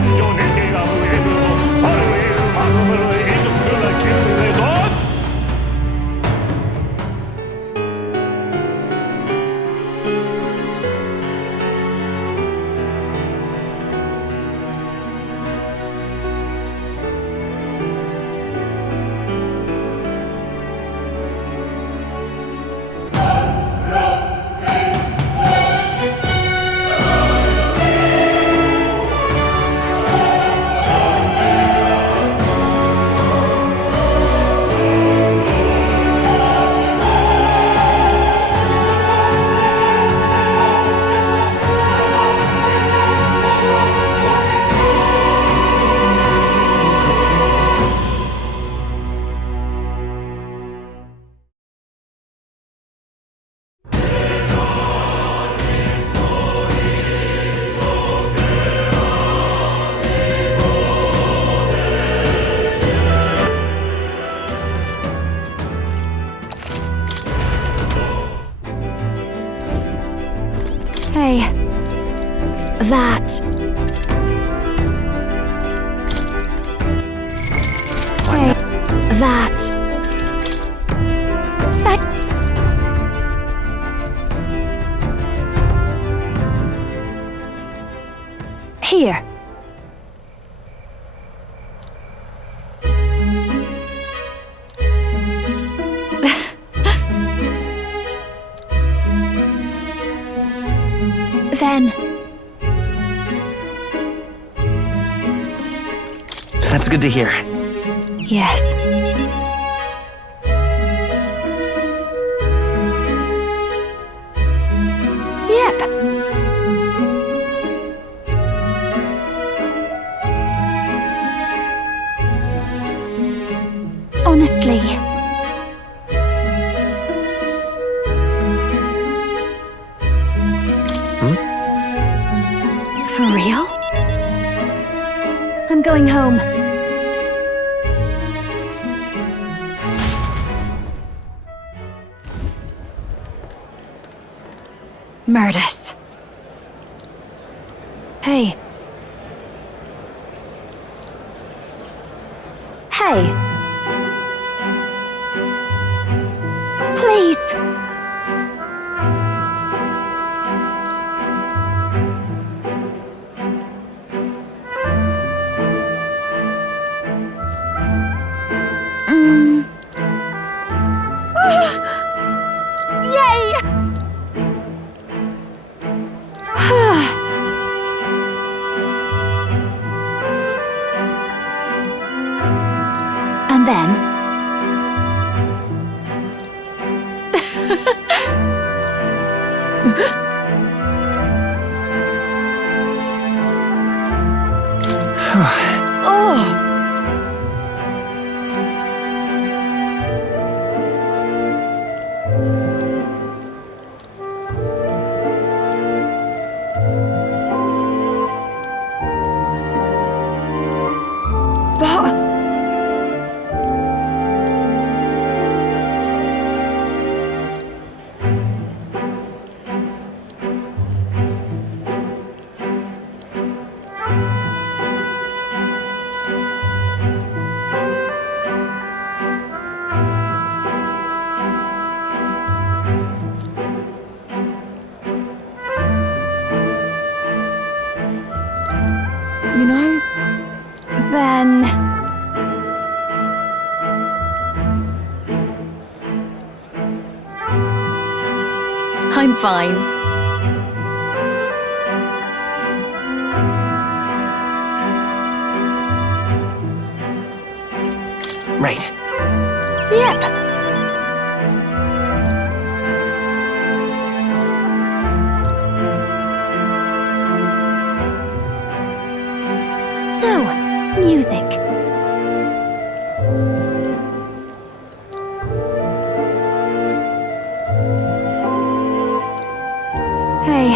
생존의 아무에도 하루의 마음을 잊었으나 기분에서 Hey, that. Hey, that. Here. Then. That's good to hear. Yes. Yep. Honestly. For real? I'm going home. Murders. Hey. Hey. Please. Yay! And then... oh! You know, then... I'm fine. Right. Yep. So, music. Hey.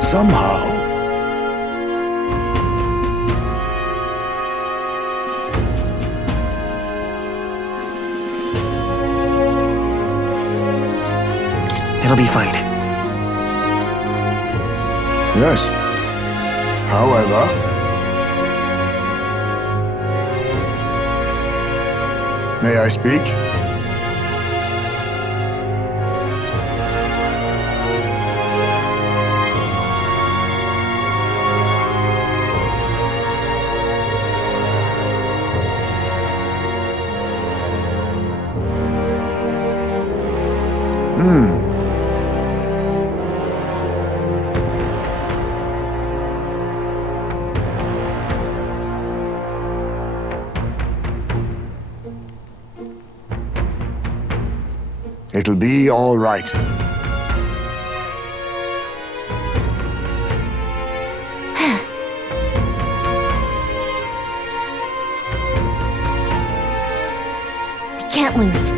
Somehow, It'll be fine. yes. However, may I speak? It'll be all right. We can't lose.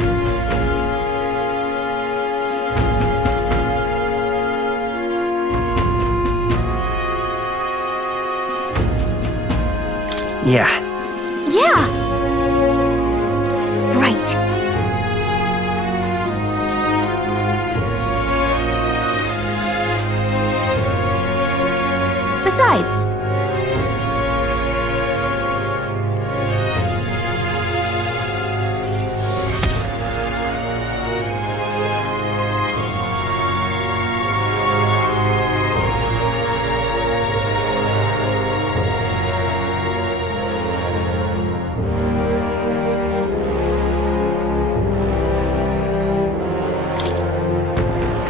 Yeah. Yeah! Right. Besides,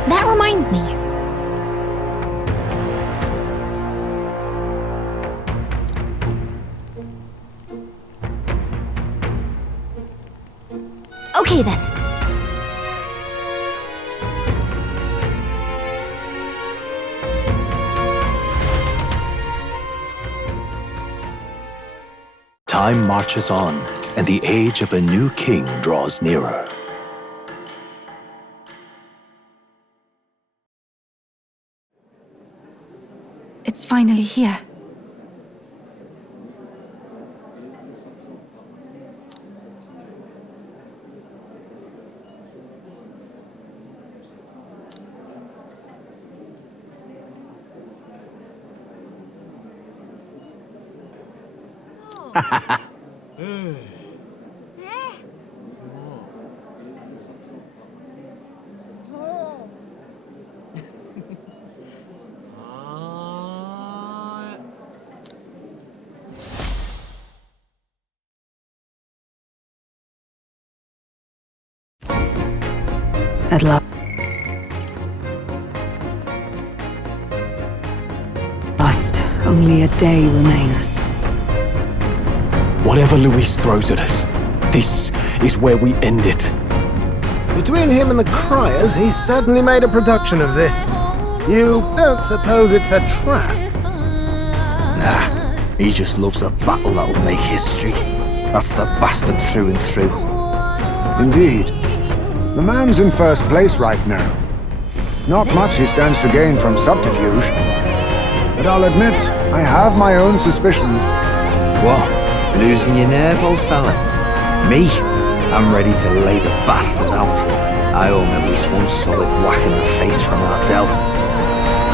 that reminds me. Okay then. Time marches on, and the age of a new king draws nearer. It's finally here. At last, only a day remains. Whatever Luis throws at us, this is where we end it. Between him and the Criers, he's certainly made a production of this. You don't suppose it's a trap? Nah, he just loves a battle that'll make history. That's the bastard through and through. Indeed. The man's in first place right now. Not much he stands to gain from subterfuge. But I'll admit, I have my own suspicions. What? Losing your nerve, old fella? Me? I'm ready to lay the bastard out. I owe him at least one solid whack in the face from Ardell.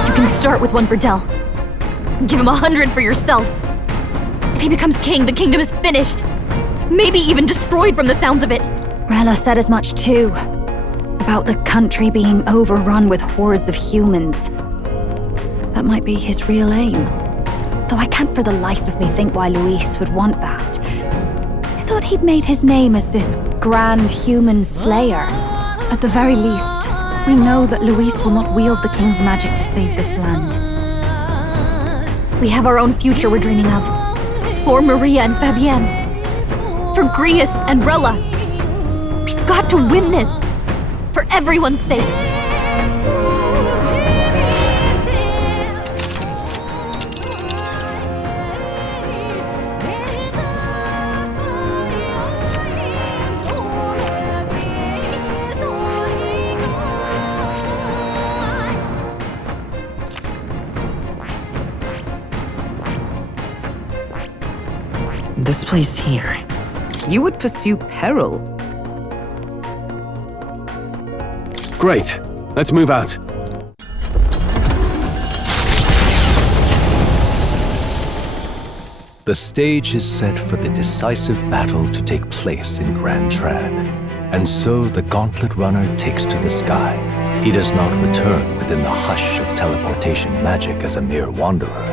You can start with one for Del. Give him 100 for yourself. If he becomes king, the kingdom is finished. Maybe even destroyed from the sounds of it. Rella said as much too. About the country being overrun with hordes of humans. That might be his real aim. Though I can't for the life of me think why Luis would want that. I thought he'd made his name as this grand human slayer. At the very least, we know that Luis will not wield the king's magic to save this land. We have our own future we're dreaming of. For Maria and Fabienne. For Grius and Rella. We've got to win this. For everyone's sakes. place here? You would pursue peril. Great. Let's move out. The stage is set for the decisive battle to take place in Grand Trad. And so the Gauntlet Runner takes to the sky. He does not return within the hush of teleportation magic as a mere wanderer,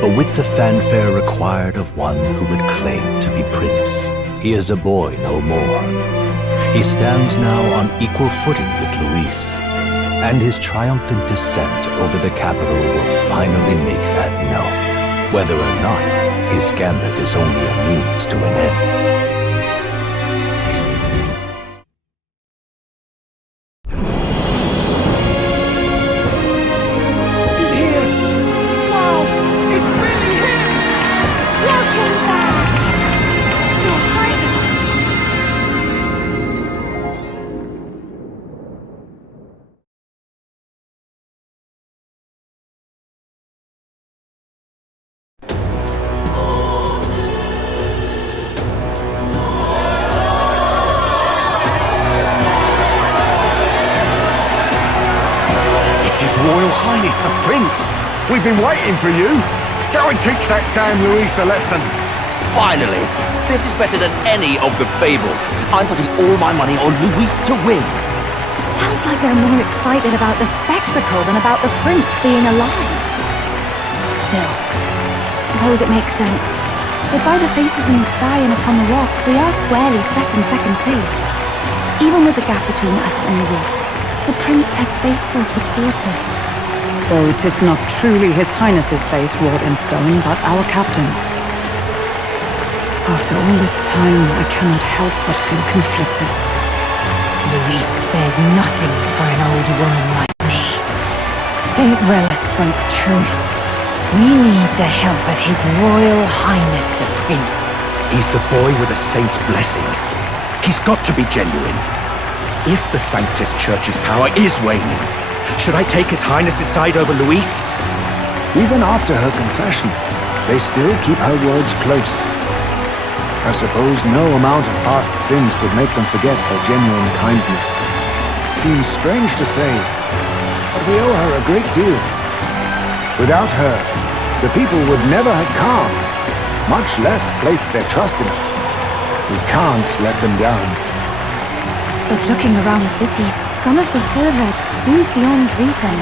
but with the fanfare required of one who would claim to be Prince. He is a boy no more. He stands now on equal footing with Luis, and his triumphant descent over the capital will finally make that known, whether or not his gambit is only a means to an end. His Royal Highness the Prince! We've been waiting for you! Go and teach that damn Luis a lesson! Finally! This is better than any of the fables. I'm putting all my money on Luis to win. Sounds like they're more excited about the spectacle than about the prince being alive. Still, suppose it makes sense. But by the faces in the sky and upon the rock, we are squarely set in second place. Even with the gap between us and Luis, the prince has faithful supporters. Though 'tis not truly His Highness's face wrought in stone, but our captain's. After all this time, I cannot help but feel conflicted. Luis spares nothing for an old woman like me. Saint Rella spoke truth. We need the help of His Royal Highness the Prince. He's the boy with a saint's blessing. He's got to be genuine. If the Sanctus Church's power is waning, should I take His Highness's side over Luis? Even after her confession, they still keep her words close. I suppose no amount of past sins could make them forget her genuine kindness. Seems strange to say, but we owe her a great deal. Without her, the people would never have calmed, much less placed their trust in us. We can't let them down. But looking around the city, some of the fervor seems beyond reason.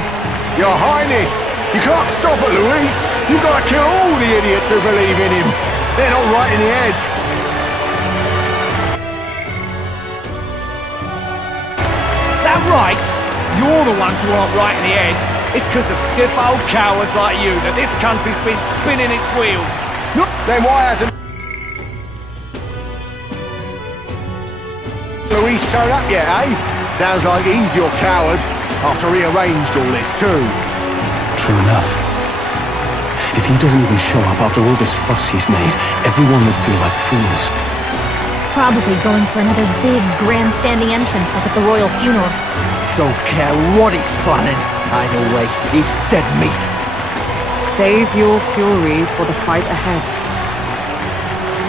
Your Highness! You can't stop at Luis! You've got to kill all the idiots who believe in him! They're not right in the head! That right? You're the ones who aren't right in the head. It's because of stiff old cowards like you that this country's been spinning its wheels. Then why hasn't Luis shown up yet, eh? Sounds like he's your coward, after he arranged all this too. True enough. If he doesn't even show up after all this fuss he's made, everyone would feel like fools. Probably going for another big, grandstanding entrance up at the royal funeral. Don't care what he's planning. Either way, he's dead meat. Save your fury for the fight ahead.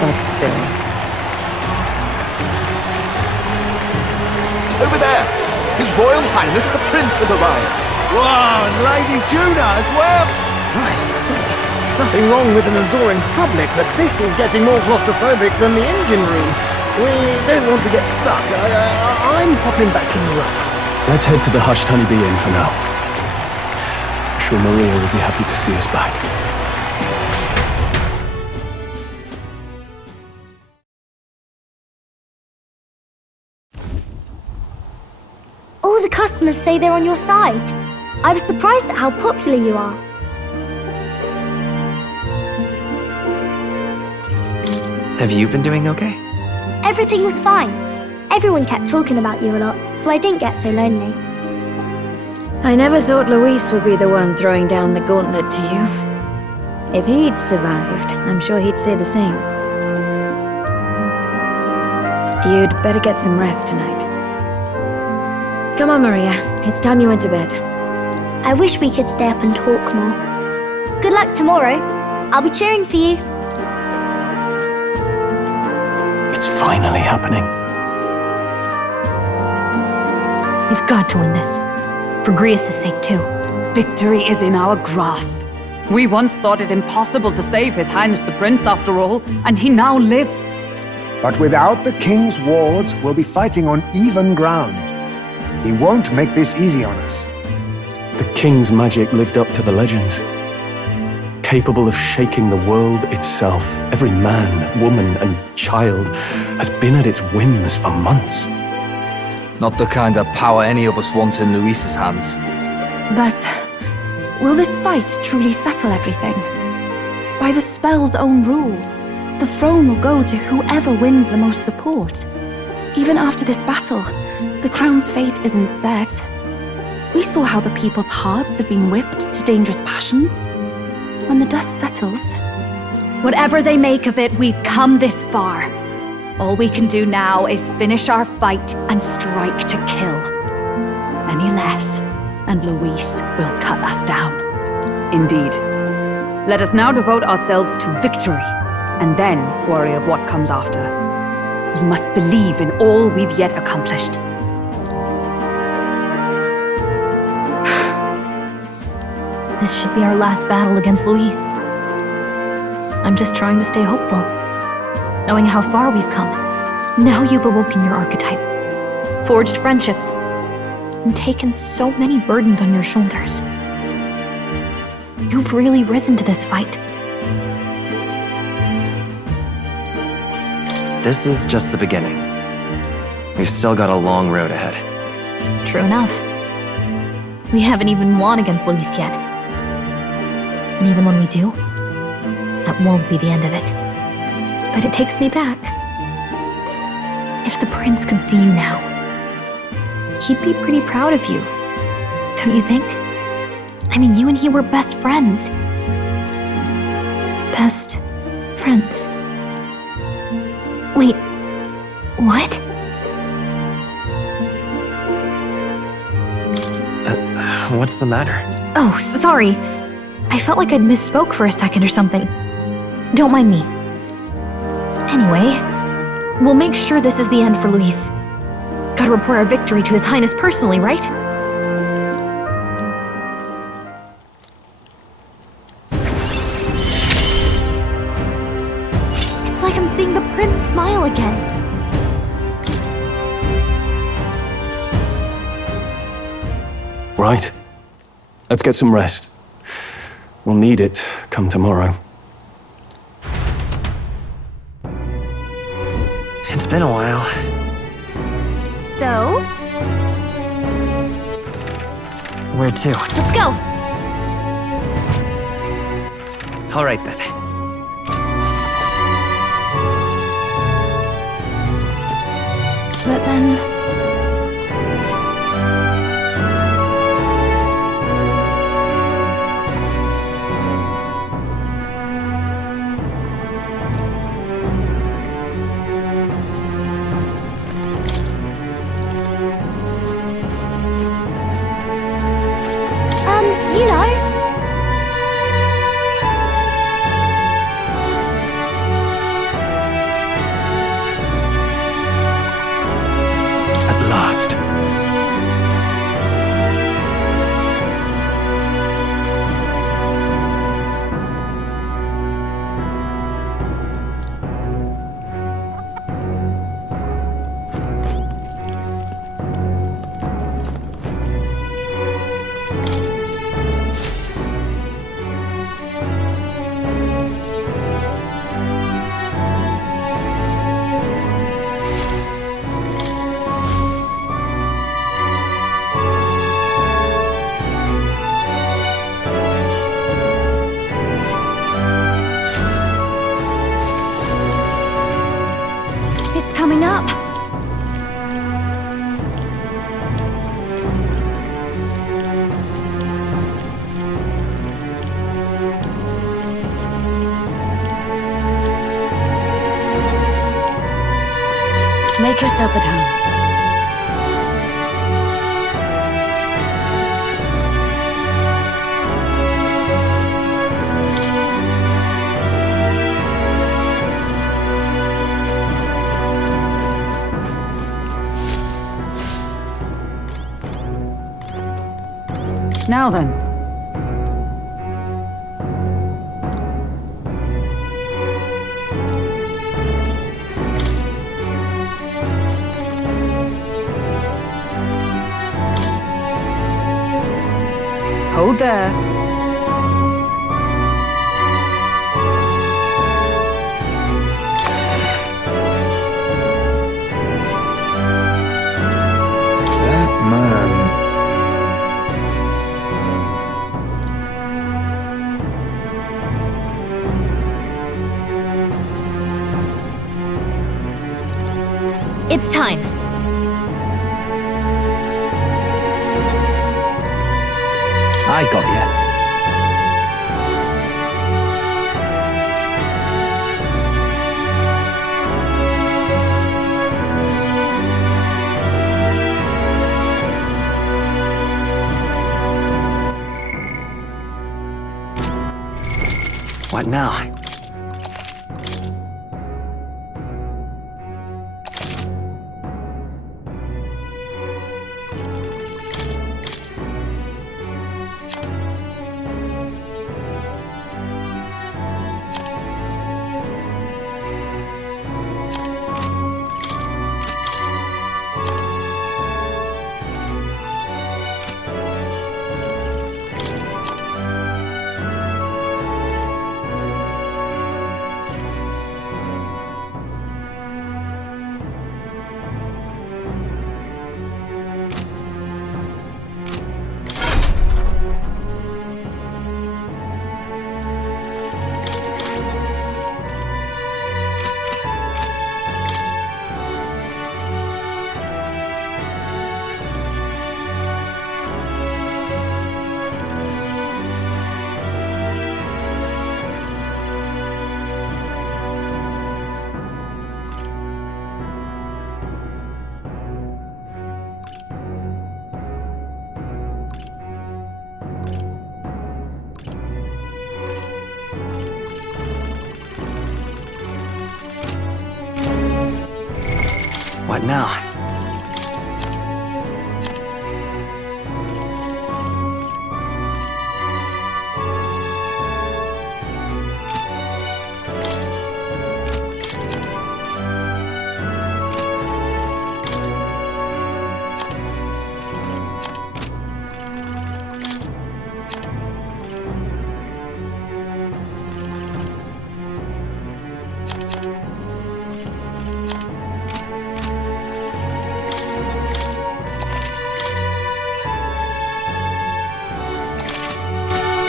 But still. Over there! His Royal Highness the Prince has arrived! Whoa, and Lady Juna as well! I see. Nothing wrong with an adoring public, but this is getting more claustrophobic than the engine room. We don't want to get stuck. I'm popping back in the room. Let's head to the hushed honeybee inn for now. I'm sure Maria will be happy to see us back. All the customers say they're on your side. I was surprised at how popular you are. Have you been doing okay? Everything was fine. Everyone kept talking about you a lot, so I didn't get so lonely. I never thought Luis would be the one throwing down the gauntlet to you. If he'd survived, I'm sure he'd say the same. You'd better get some rest tonight. Come on, Maria. It's time you went to bed. I wish we could stay up and talk more. Good luck tomorrow. I'll be cheering for you. finally happening. We've got to win this. For Grius' sake, too. Victory is in our grasp. We once thought it impossible to save His Highness the Prince, after all, and he now lives. But without the king's wards, we'll be fighting on even ground. He won't make this easy on us. The king's magic lived up to the legends. Capable of shaking the world itself, every man, woman, and child has been at its whims for months. Not the kind of power any of us want in Luis's hands. But will this fight truly settle everything? By the spell's own rules, the throne will go to whoever wins the most support. Even after this battle, the crown's fate isn't set. We saw how the people's hearts have been whipped to dangerous passions. When the dust settles... Whatever they make of it, we've come this far. All we can do now is finish our fight and strike to kill. Any less, and Luis will cut us down. Indeed. Let us now devote ourselves to victory, and then worry of what comes after. We must believe in all we've yet accomplished. This should be our last battle against Luis. I'm just trying to stay hopeful, knowing how far we've come. Now you've awoken your archetype, forged friendships, and taken so many burdens on your shoulders. You've really risen to this fight. This is just the beginning. We've still got a long road ahead. True enough. We haven't even won against Luis yet. And even when we do, that won't be the end of it. But it takes me back. If the prince could see you now, he'd be pretty proud of you. Don't you think? I mean, you and he were best friends. Best friends. Wait, what? What's the matter? Oh, sorry. I felt like I'd misspoke for a second or something. Don't mind me. Anyway, we'll make sure this is the end for Luis. Gotta report our victory to His Highness personally, right? It's like I'm seeing the prince smile again. Right. Let's get some rest. We'll need it come tomorrow. It's been a while. So, Where to? let's go. All right then. But then... You know. At last. It's coming up. Make yourself at home. Now then. Hold there. That man. It's time. I got you. What now? What now?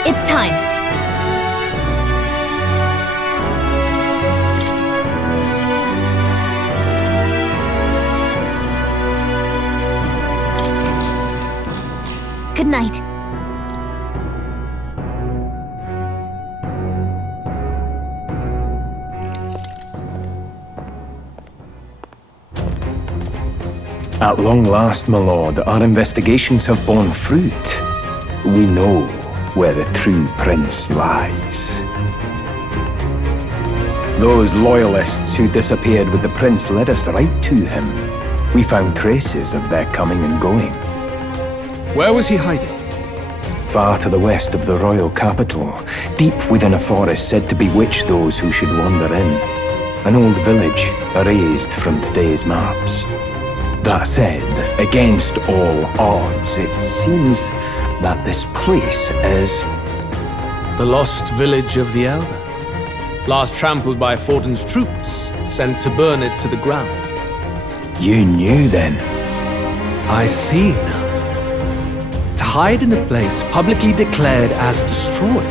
It's time. Good night. At long last, my lord, our investigations have borne fruit. We know where the true prince lies. Those loyalists who disappeared with the prince led us right to him. We found traces of their coming and going. Where was he hiding? Far to the west of the royal capital, deep within a forest said to bewitch those who should wander in. An old village, erased from today's maps. That said, against all odds, it seems that this place is... The lost village of the Elder. Last trampled by Fortin's troops, sent to burn it to the ground. You knew then? I see now. To hide in a place publicly declared as destroyed.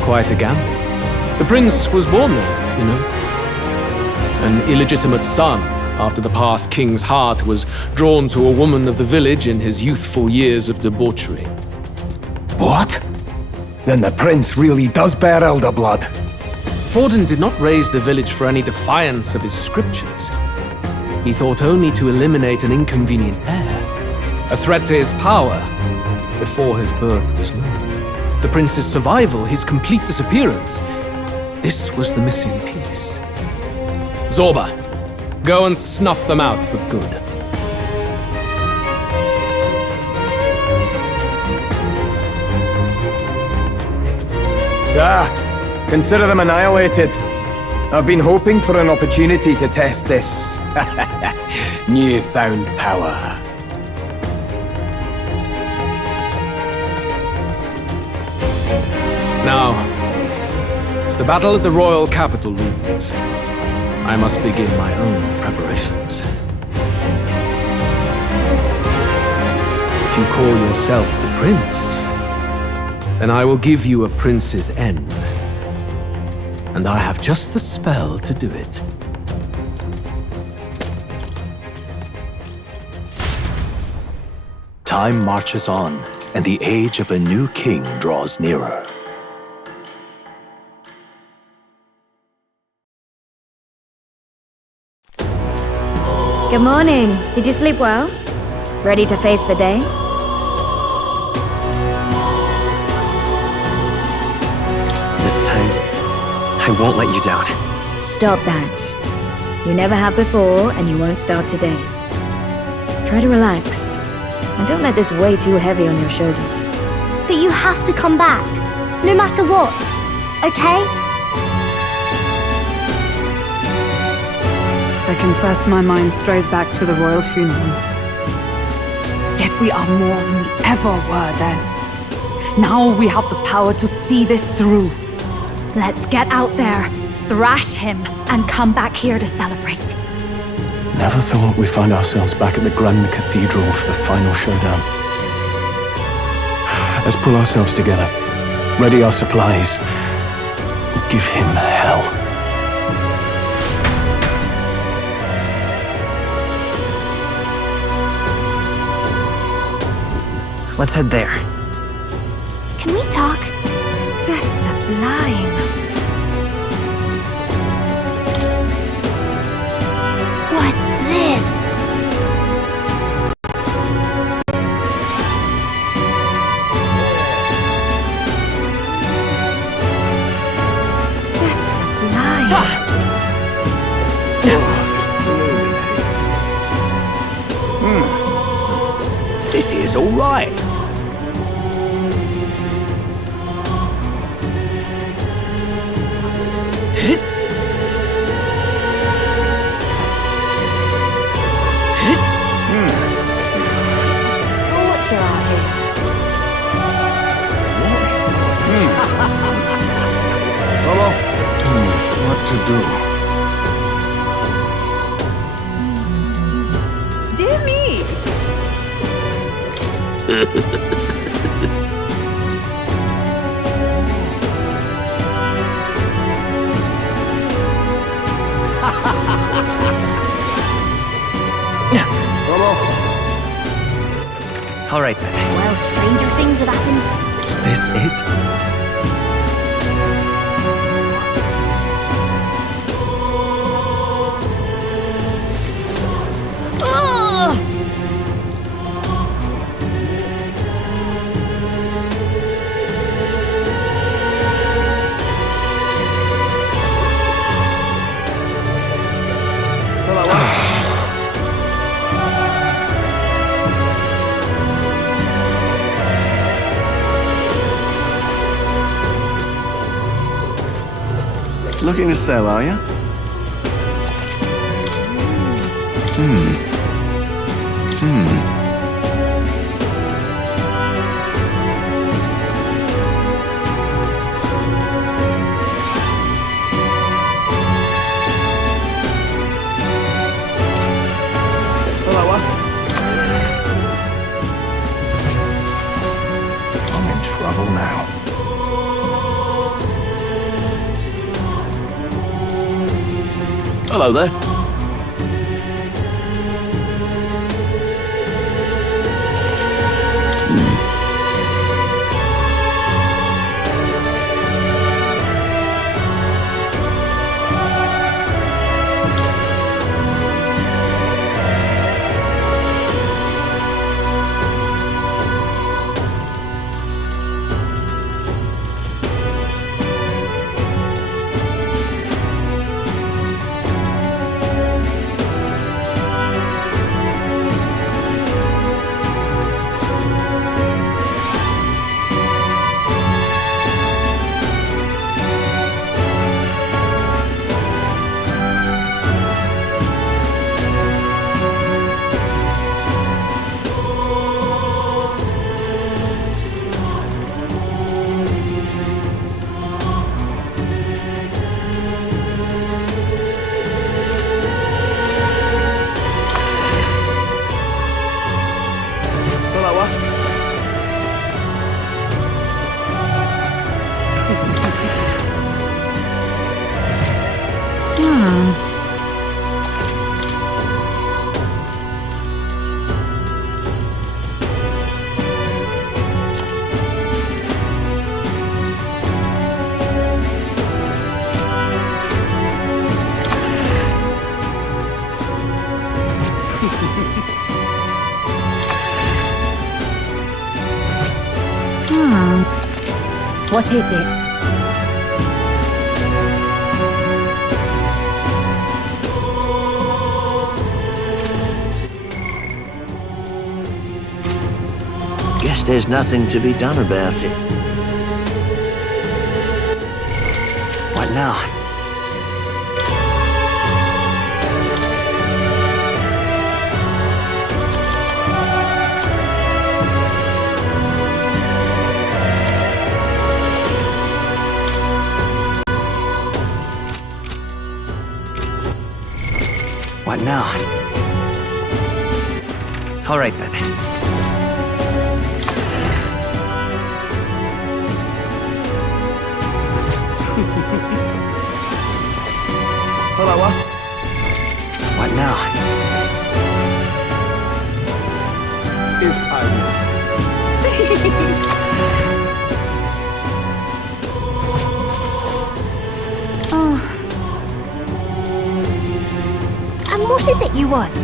Quite a gamble. The prince was born there, you know. An illegitimate son, after the past king's heart was drawn to a woman of the village in his youthful years of debauchery. What? Then the prince really does bear elder blood. Fortin did not raise the village for any defiance of his scriptures. He thought only to eliminate an inconvenient heir, a threat to his power, before his birth was known. The prince's survival, his complete disappearance, this was the missing piece. Zorba, go and snuff them out for good. Sir, consider them annihilated. I've been hoping for an opportunity to test this newfound power. Now, the battle at the royal capital looms. I must begin my own preparations. If you call yourself the prince, then I will give you a prince's end. And I have just the spell to do it. Time marches on, and the age of a new king draws nearer. Good morning. Did you sleep well? Ready to face the day? This time, I won't let you down. Stop that. You never have before, and you won't start today. Try to relax, and don't let this weigh too heavy on your shoulders. But you have to come back, no matter what, okay? I confess my mind strays back to the royal funeral. Yet we are more than we ever were then. Now we have the power to see this through. Let's get out there, thrash him, and come back here to celebrate. Never thought we'd find ourselves back at the Grand Cathedral for the final showdown. Let's pull ourselves together, ready our supplies, and give him hell. Let's head there. Can we talk? Just sublime. What's this? Just sublime. This is all right. Torture out here. I'm off. What to do? Dear me! I'm off. All right then. Well, stranger things have happened. Is this it? Looking to sell, are you? I'm in trouble now. Hello there. What is it? Guess there's nothing to be done about it. What now? What now? All right then. Hello, What now? if I Oh. And what is it you want?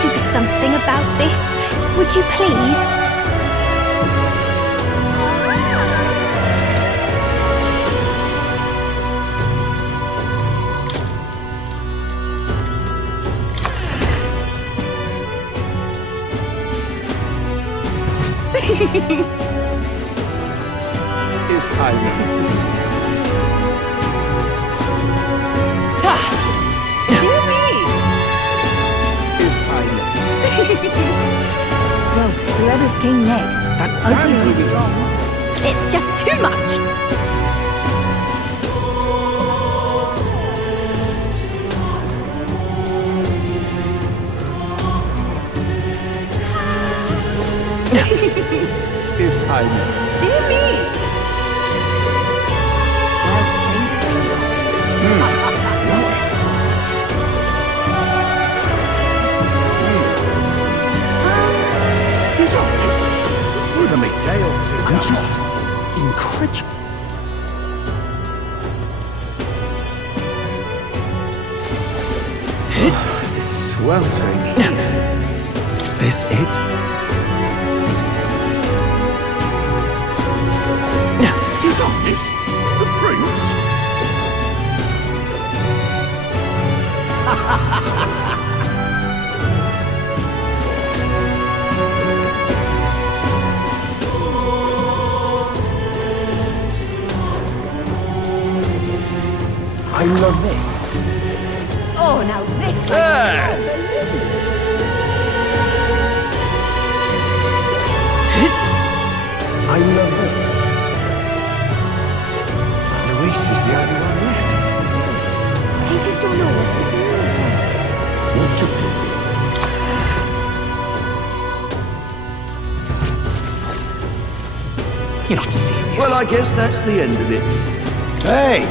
Do something about this, would you please? if I Dear me! if I Well, whoever's king next. Hopefully he'll be wrong. It's just too much! if I may. Dear me! Well, stranger things With me tails to I'm just incredulous. This sweltering heat. Is this it? His Highness, the Prince. I love it. Oh, now this! I love it. Luis is the only one left. They just don't know what to do. What to do? You're not serious. Well, I guess that's the end of it. Hey!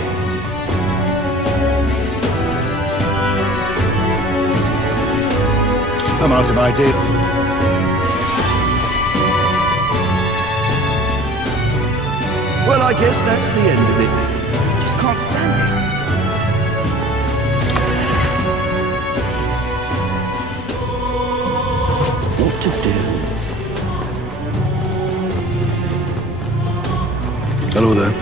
I'm out of ideas. Well, I guess that's the end of it. Just can't stand it. What to do? Hello there.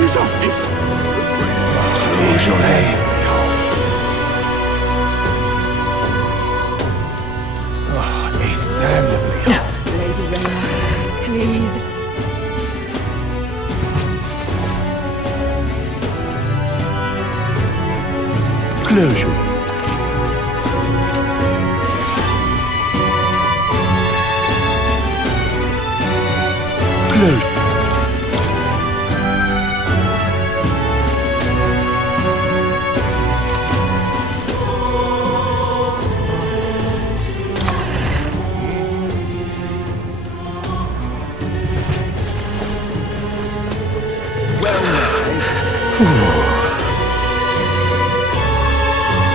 His Highness, Who's your name? Oh, it's damnably hot. Lady Reyna, please. Closure. Closure.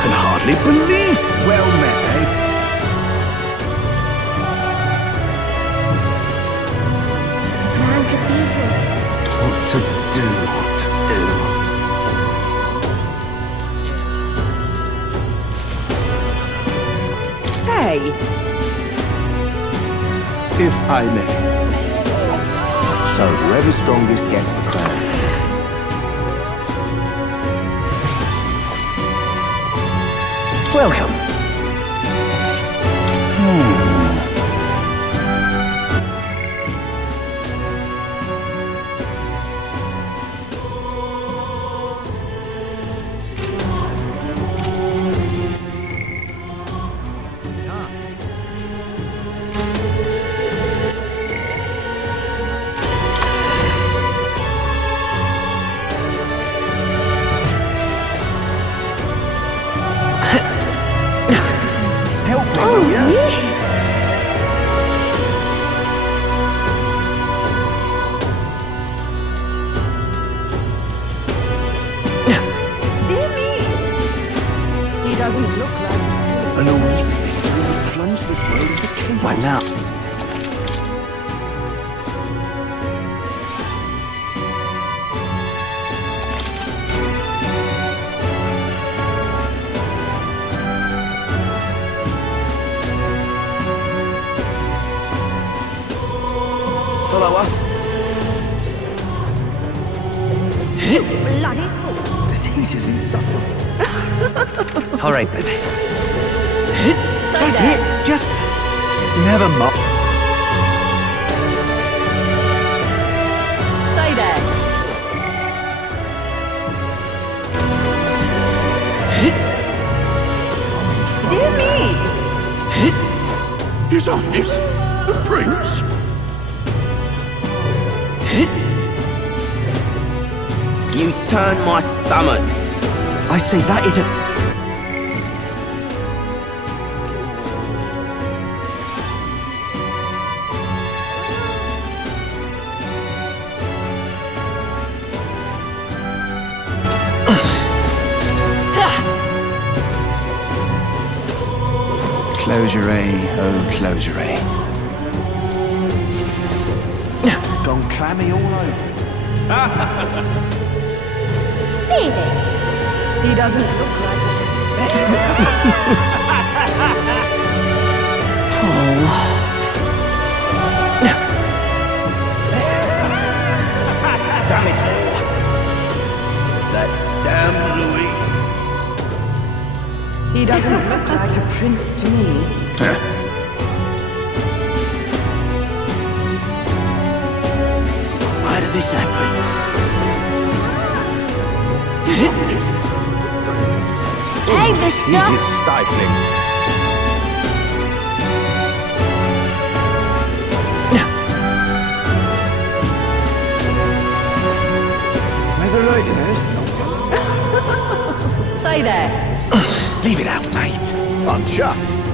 Can hardly believe. Well met, eh? Grand Cathedral. What to do, what to do. Say, If I may. So whoever's strongest gets the crown. Welcome. Help me, will ya? dear me. He doesn't look like... Louise, you will plunge this world into chaos. Why now? Follow us. Bloody fool. This heat is insufferable. All right then. That's it. Just never mind. Say there. Dear me. His Highness, the Prince. You turn my stomach. I say that is a... Closure-ray, oh closure-ray. Gone clammy all over. See there. He doesn't look like Damn it all. That damn Louise. He doesn't look like a prince to me. Why did this happen? Hey, mister. Heat is stifling. Weather like this. Say there. Leave it out, mate. I'm chuffed.